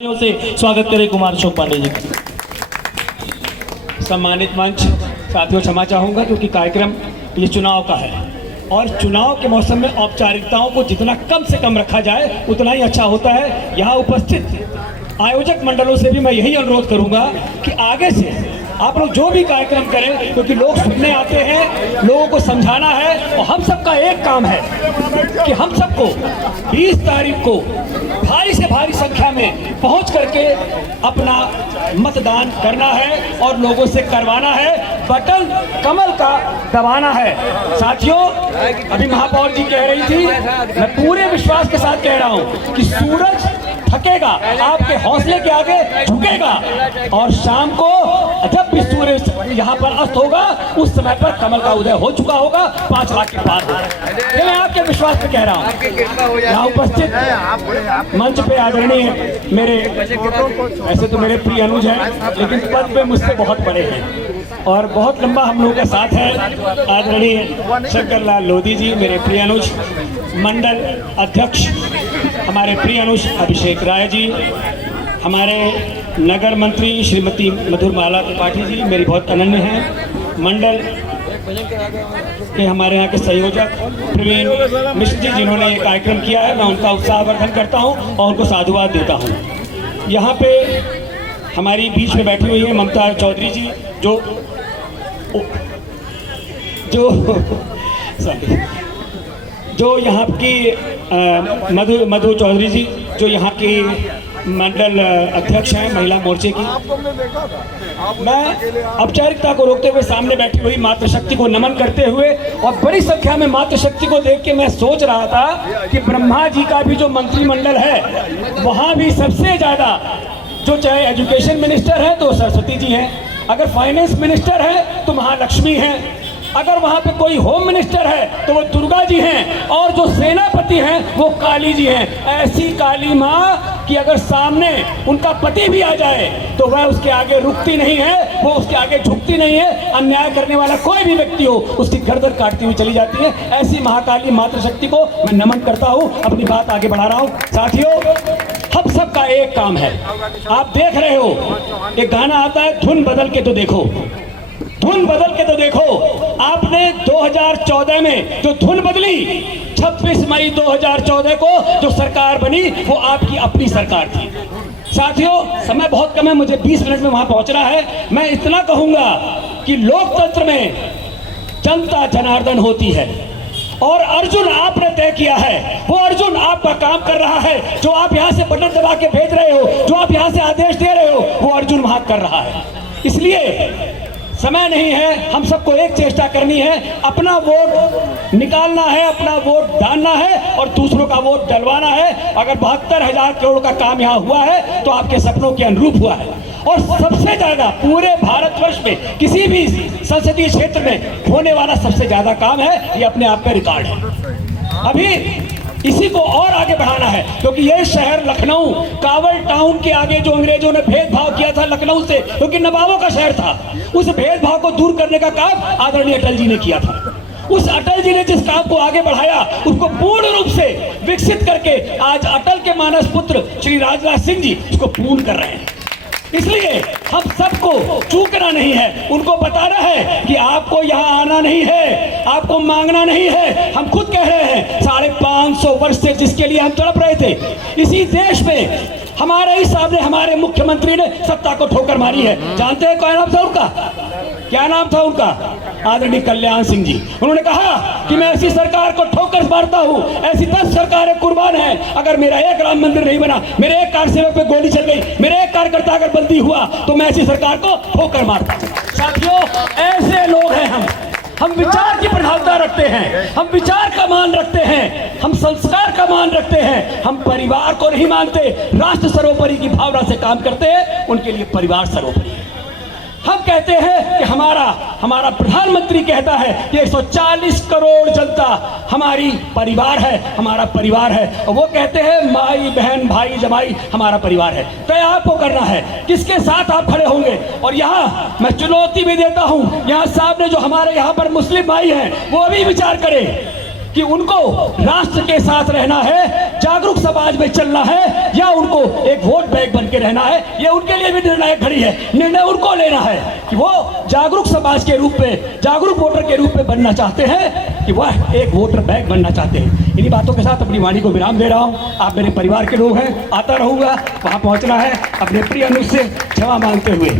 से स्वागत करें कुमार अशोक पांडे जी का। सम्मानित मंच, साथियों क्षमा चाहूँगा क्योंकि कार्यक्रम ये चुनाव का है और चुनाव के मौसम में औपचारिकताओं को जितना कम से कम रखा जाए उतना ही अच्छा होता है। यहाँ उपस्थित आयोजक मंडलों से भी मैं यही अनुरोध करूँगा कि आगे से आप लोग जो भी कार्यक्रम करें, क्योंकि लोग सुनने आते हैं, लोगों को समझाना है और हम सबका एक काम है कि हम सबको 20 तारीख को भारी से भारी संख्या में पहुंच करके अपना मतदान करना है और लोगों से करवाना है। बटन कमल का दबाना है। साथियों, अभी महापौर जी कह रही थी, मैं पूरे विश्वास के साथ कह रहा हूं कि सूरज थकेगा, आपके हौसले के आगे झुकेगा और शाम को जब भी सूर्य यहाँ पर अस्त होगा उस समय पर कमल का उदय हो चुका होगा, 5 लाख के पार होगा। ये मैं आपके विश्वास पे कह रहा हूँ। यहाँ उपस्थित मंच पे आदरणीय मेरे, ऐसे तो मेरे प्रिय अनुज हैं लेकिन पद पे मुझसे बहुत बड़े हैं और बहुत लंबा हम लोगों का साथ है। आदरणीय शंकर लाल लोधी जी, मेरे प्रिय अनुज, मंडल अध्यक्ष हमारे प्रिय अनुज अभिषेक राय जी, हमारे नगर मंत्री श्रीमती मधुरमाला त्रिपाठी जी मेरी बहुत अनन्य हैं, मंडल के हमारे यहाँ के संयोजक प्रवीण मिश्र जी जिन्होंने ये कार्यक्रम किया है, मैं उनका उत्साहवर्धन करता हूँ और उनको साधुवाद देता हूँ। यहाँ पे हमारी बीच में बैठी हुई है ममता चौधरी जी जो यहाँ की मधु चौधरी जी जो यहाँ की मंडल अध्यक्ष हैं महिला मोर्चे की। मैं औपचारिकता को रोकते हुए सामने बैठी हुई मातृशक्ति को नमन करते हुए और बड़ी संख्या में मातृशक्ति को देख के मैं सोच रहा था कि ब्रह्मा जी का भी जो मंत्रिमंडल है वहाँ भी सबसे ज़्यादा जो चाहे एजुकेशन मिनिस्टर है तो सरस्वती जी हैं, अगर फाइनेंस मिनिस्टर है तो महालक्ष्मी हैं, अगर वहाँ पे कोई होम मिनिस्टर है तो वो दुर्गा जी हैं और जो सेनापति हैं वो काली जी हैं। ऐसी काली माँ कि अगर सामने उनका पति भी आ जाए तो वह उसके आगे रुकती नहीं है, वो उसके आगे झुकती नहीं है। अन्याय करने वाला कोई भी व्यक्ति हो उसकी गर्दन काटती हुई चली जाती है। ऐसी महाकाली मातृशक्ति को मैं नमन करता हूँ, अपनी बात आगे बढ़ा रहा हूँ। साथियों, हम सबका एक काम है, आप देख रहे हो एक गाना आता है, धुन बदल के तो देखो, धुन बदल के तो देखो। आपने 2014 में जो धुन बदली, 26 मई 2014 को जो सरकार बनी वो आपकी अपनी सरकार थी। साथियों, समय बहुत कम है, मुझे 20 मिनट में वहां पहुंचना है। मैं इतना कहूंगा कि लोकतंत्र में जनता जनार्दन होती है और अर्जुन आपने तय किया है, वो अर्जुन आपका काम कर रहा है। जो आप यहाँ से बटन दबा के भेज रहे हो, जो आप यहाँ से आदेश दे रहे हो, वो अर्जुन वहां कर रहा है। इसलिए समय नहीं है, हम सबको एक चेष्टा करनी है, अपना वोट निकालना है, अपना वोट डालना है और दूसरों का वोट डलवाना है। अगर 72,000 करोड़ का काम यहाँ हुआ है तो आपके सपनों के अनुरूप हुआ है और सबसे ज्यादा पूरे भारतवर्ष में किसी भी संसदीय क्षेत्र में होने वाला सबसे ज्यादा काम है। ये अपने आप में रिकॉर्ड है। अभी इसी को और आगे बढ़ाना है क्योंकि ये शहर लखनऊ कावल टाउन के आगे जो अंग्रेजों ने भेदभाव किया था लखनऊ से, क्योंकि नवाबों का शहर था, उस भेदभाव को दूर करने का काम आदरणीय अटल जी ने किया था। उस अटल जी ने जिस काम को आगे बढ़ाया उसको पूर्ण रूप से विकसित करके आज अटल के मानस पुत्र श्री राजनाथ सिंह जी उसको पूर्ण कर रहे हैं। इसलिए हम सबको चूकना नहीं है, उनको बताना है कि आपको यहाँ आना नहीं है, आपको मांगना नहीं है। हम खुद कह रहे हैं 550 वर्ष से जिसके लिए हम तड़प रहे थे, इसी देश में हमारे ही सामने हमारे मुख्यमंत्री ने सत्ता को ठोकर मारी है। जानते हैं क्या नाम था उनका? क्या नाम था उनका? आदरणीय कल्याण सिंह जी। उन्होंने कहा कि मैं ऐसी सरकार को ठोकर मारता हूं, ऐसी 10 सरकारें कुर्बान हैं, अगर मेरा एक राम मंदिर नहीं बना, मेरे एक कार्यसेवक पे गोली चल गई, मेरे एक कार्यकर्ता अगर बंदी हुआ तो मैं ऐसी सरकार को ठोकर मारता हूं। साथियों, ऐसे लोग हैं हम विचार की प्रधानता रखते हैं, हम विचार का मान रखते हैं, हम संस्कार का मान रखते हैं, हम परिवार को नहीं मानते, राष्ट्र सर्वोपरि की भावना से काम करते हैं, उनके लिए परिवार सर्वोपरि है। हम कहते हैं कि हमारा प्रधानमंत्री कहता है कि 140 करोड़ जनता हमारी परिवार है, हमारा परिवार है, और वो कहते हैं माई बहन भाई जमाई हमारा परिवार है। तय आपको करना है किसके साथ आप खड़े होंगे। और यहाँ मैं चुनौती भी देता हूँ, यहाँ सामने जो हमारे यहाँ पर मुस्लिम भाई हैं वो भी विचार करें कि उनको राष्ट्र के साथ रहना है। जागरूक समाज में चलना है या उनको एक वोट बैंक बन के रहना है, ये उनके लिए भी निर्णायक घड़ी है। निर्णय उनको लेना है कि वो जागरूक समाज के रूप में, जागरूक वोटर के रूप में बनना चाहते हैं कि वह एक वोटर बैंक बनना चाहते हैं। इन्हीं बातों के साथ अपनी वाणी को विराम दे रहा हूँ। आप मेरे परिवार के लोग हैं, आता रहूंगा, वहाँ पहुँचना है। अपने प्रिय अनुज से क्षमा मांगते हुए